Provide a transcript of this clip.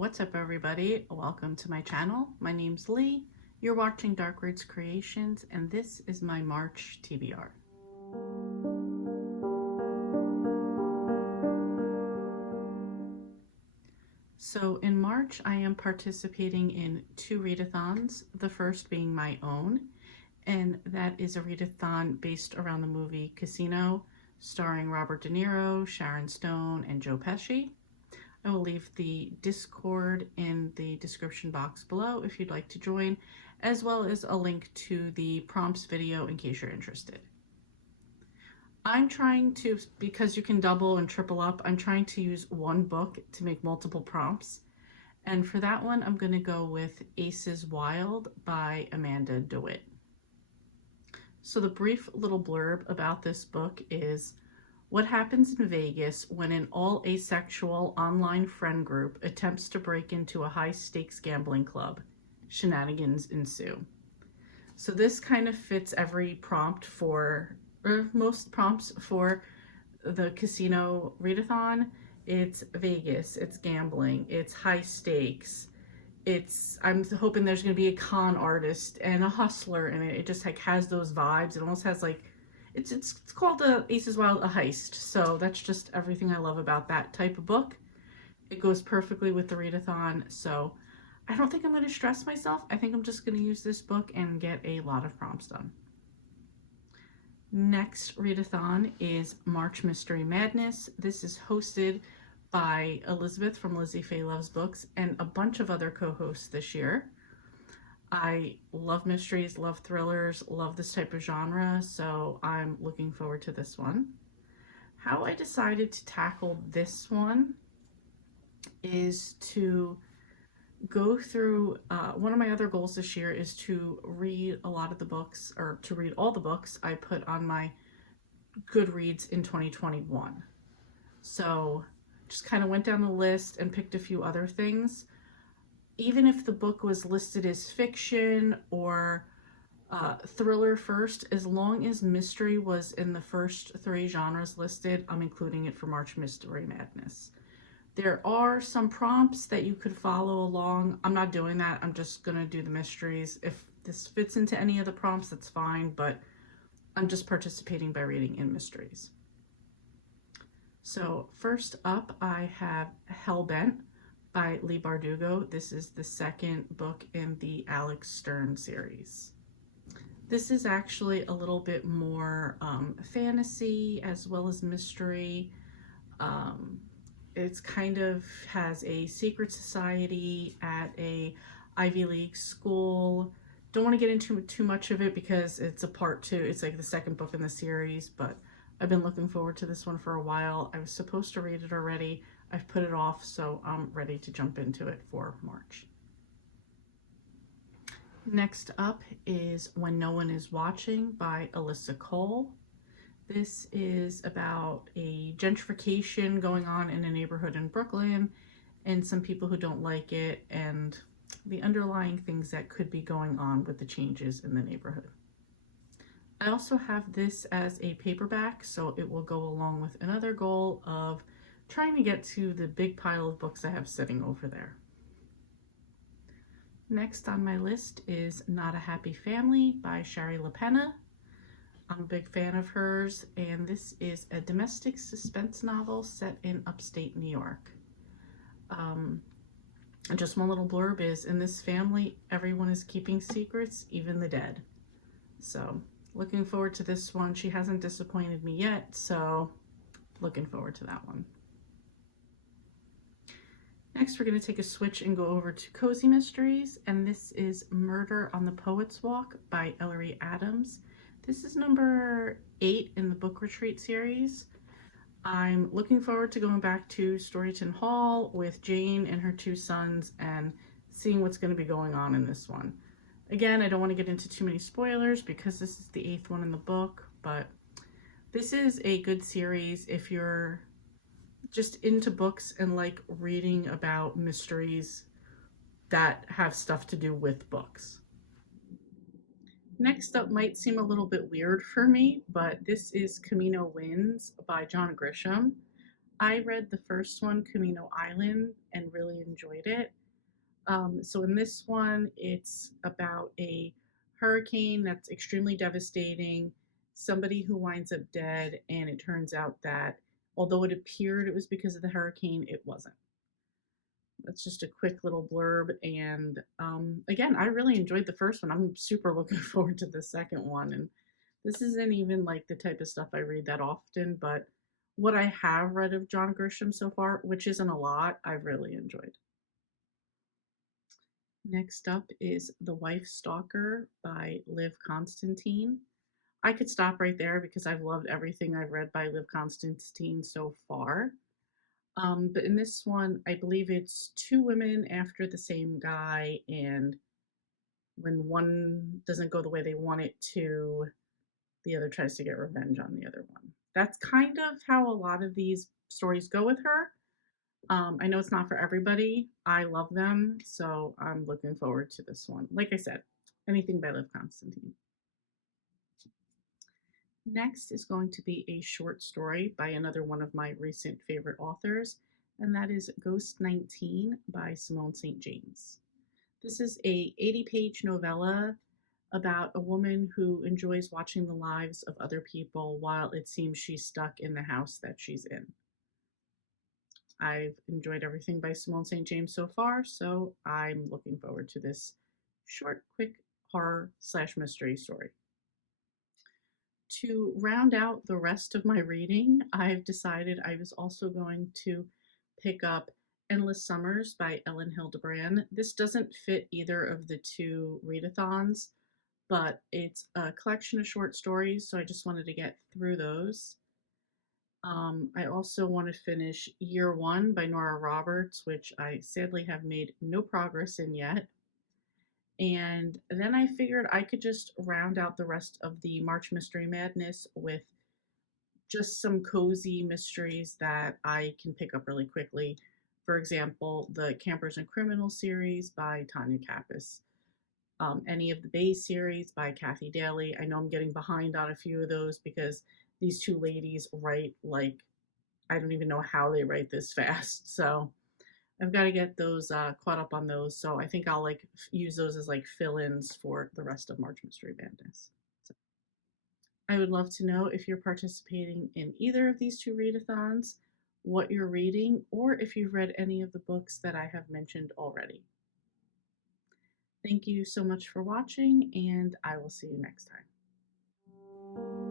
What's up, everybody? Welcome to my channel. My name's Lee. You're watching Dark Roots Creations, and this is my March TBR. So in March, I am participating in 2 readathons, the first being my own, and that is a readathon based around the movie Casino, starring Robert De Niro, Sharon Stone, and Joe Pesci. I will leave the Discord in the description box below if you'd like to join, as well as a link to the prompts video in case you're interested. I'm trying to, because you can double and triple up, I'm trying to use one book to make multiple prompts. And for that one, I'm going to go with Aces Wild by Amanda DeWitt. So the brief little blurb about this book is: what happens in Vegas when an all-asexual online friend group attempts to break into a high-stakes gambling club? Shenanigans ensue. So this kind of fits every prompt for, or most prompts for the Casino readathon. It's Vegas, it's gambling, it's high stakes. I'm hoping there's going to be a con artist and a hustler in it. It just like has those vibes. It almost has like, it's called Aces Wild, a heist. So that's just everything I love about that type of book. It goes perfectly with the readathon. So I don't think I'm going to stress myself. I think I'm just going to use this book and get a lot of prompts done. Next readathon is March Mystery Madness. This is hosted by Elizabeth from Lizzie Faye Loves Books and a bunch of other co-hosts this year. I love mysteries, love thrillers, love this type of genre, so I'm looking forward to this one. How I decided to tackle this one is to go through, one of my other goals this year is to read a lot of the books, or to read all the books I put on my Goodreads in 2021. So just kind of went down the list and picked a few other things. Even if the book was listed as fiction or thriller first, as long as mystery was in the first 3 genres listed, I'm including it for March Mystery Madness. There are some prompts that you could follow along. I'm not doing that. I'm just going to do the mysteries. If this fits into any of the prompts, that's fine, but I'm just participating by reading in mysteries. So first up, I have Hellbent by Leigh Bardugo. This is the second book in the Alex Stern series. This is actually a little bit more fantasy as well as mystery. It's kind of has a secret society at a Ivy League school. Don't want to get into too much of it because it's a part 2. It's like the second book in the series, but I've been looking forward to this one for a while. I was supposed to read it already. I've put it off, so I'm ready to jump into it for March. Next up is When No One Is Watching by Alyssa Cole. This is about a gentrification going on in a neighborhood in Brooklyn and some people who don't like it and the underlying things that could be going on with the changes in the neighborhood. I also have this as a paperback, so it will go along with another goal of trying to get to the big pile of books I have sitting over there. Next on my list is Not a Happy Family by Shari LaPena. I'm a big fan of hers, and this is a domestic suspense novel set in upstate New York. Just one little blurb is, in this family, everyone is keeping secrets, even the dead. So looking forward to this one. She hasn't disappointed me yet, so looking forward to that one. Next, we're going to take a switch and go over to Cozy Mysteries, and this is Murder on the Poet's Walk by Ellery Adams. This is number 8 in the book retreat series. I'm looking forward to going back to Storyton Hall with Jane and her 2 sons and seeing what's going to be going on in this one. Again, I don't want to get into too many spoilers because this is the 8th one in the book, but this is a good series if you're just into books and like reading about mysteries that have stuff to do with books. Next up might seem a little bit weird for me, but this is Camino Winds by John Grisham. I read the first one, Camino Island, and really enjoyed enjoyed it. So in this one, it's about a hurricane that's extremely devastating, somebody who winds up dead, and it turns out that although it appeared it was because of the hurricane, it wasn't. That's just a quick little blurb. And again, I really enjoyed the first one. I'm super looking forward to the second one. And this isn't even like the type of stuff I read that often, but what I have read of John Grisham so far, which isn't a lot, I've really enjoyed. Next up is The Wife Stalker by Liv Constantine. I could stop right there because I've loved everything I've read by Liv Constantine so far. But in this one, I believe it's two women after the same guy, and when one doesn't go the way they want it to, the other tries to get revenge on the other one. That's kind of how a lot of these stories go with her. I know it's not for everybody. I love them, so I'm looking forward to this one. Like I said, anything by Liv Constantine. Next is going to be a short story by another one of my recent favorite authors, and that is Ghost 19 by Simone St. James. This is a 80-page novella about a woman who enjoys watching the lives of other people while it seems she's stuck in the house that she's in. I've enjoyed everything by Simone St. James so far, so I'm looking forward to this short, quick horror slash mystery story. To round out the rest of my reading, I've decided I was also going to pick up Endless Summers by Ellen Hildebrand. This doesn't fit either of the two readathons, but it's a collection of short stories, so I just wanted to get through those. I also want to finish Year One by Nora Roberts, which I sadly have made no progress in yet. And then I figured I could just round out the rest of the March Mystery Madness with just some cozy mysteries that I can pick up really quickly. For example, the Campers and Criminals series by Tanya Kappas. Any of the Bay series by Kathy Daly. I know I'm getting behind on a few of those because these two ladies write like, I don't even know how they write this fast. So I've got to get those caught up on those. So I think I'll like use those as like fill-ins for the rest of March Mystery Madness. So I would love to know if you're participating in either of these two readathons, what you're reading, or if you've read any of the books that I have mentioned already. Thank you so much for watching, and I will see you next time.